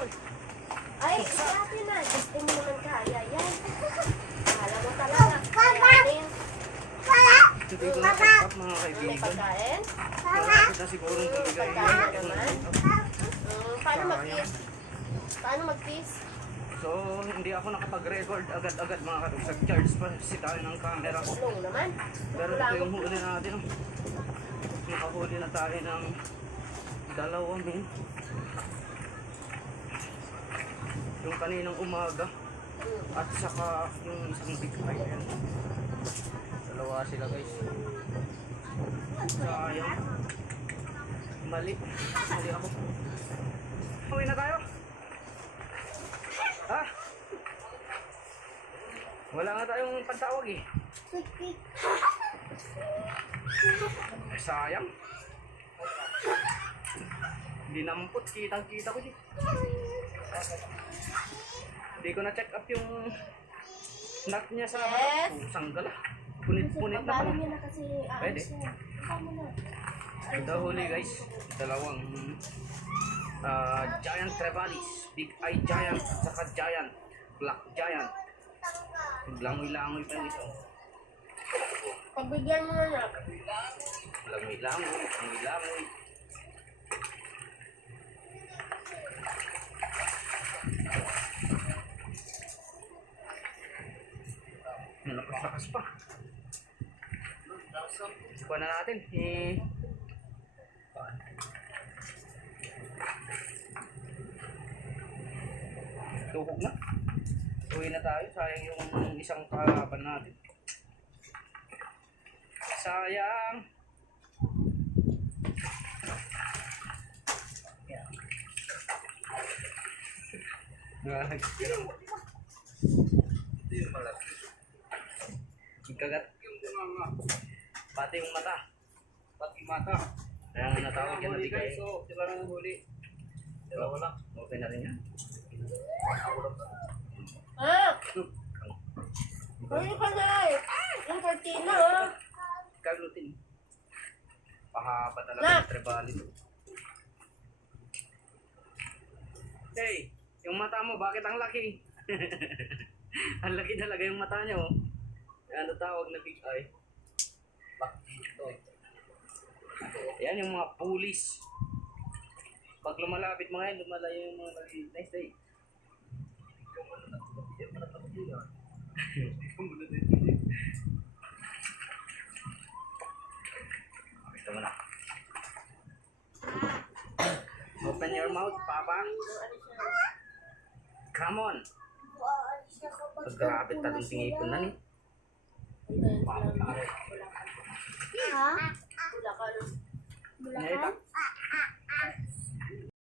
Hoy! Ay, sabi na. Gusto mo naman kaya yan. Kala mo talaga. Kayanin. Hindi ko na-check up mga May kaibigan. pagkain? Malapit na sigurong bumigay Pagkain naman. Paano Sayang. mag-kiss? Paano mag-kiss? So, hindi ako nakapag-record agad-agad mga katog. Sag-charge pa si tayo ng camera. Tulong naman. Pero ito yung huli natin. Oh. Nakahuli na tayo ng dalawa min. Yung kaninang umaga. At saka yung isang big eye. Yan. Dalawa sila guys. Sayang. Mali. Mali ako. Uwi na tayo. Ha? Wala nga tayong pantawag eh. Sayang. Hindi nampot. Kitang-kita ko siya. Hindi ko na-check up yung nut niya sa harap. Pusang gala. Punit-punit na pala. Paano niya na kasi Pwede. Paano na? Ito huli guys. Dalawang giant trevallis. Big eye giant at saka giant. Black giant. Langoy-langoy pa yung ito. Pagbigyan mo na. Langoy-langoy. Langoy-langoy. Lakas pa. Kuha na natin. Tuhog na. Uwi na tayo. Sayang yung isang kalaban natin. Sayang. Kagat yung bunganga. Pati yung mata. Pati mata. Kaya nga natawag yan na bigay. So, di ba nang huli? Dalawa lang. Okay na rin yan. Ah! Ano ka na eh? Yung cortina ah. Kalutin. Pahaba talaga yung trebali. Hey, yung mata mo, bakit ang laki? Ang laki talaga yung mata niya oh. Ano tawag na big eye? Yan yung mga pulis. Pag lumalapit mga yan, lumalayo yung mga nice day. Ito mo na. Open your mouth, Papa. Come on. Grabe talong tingipon na ni. Ha? Wala ka. Ngayon,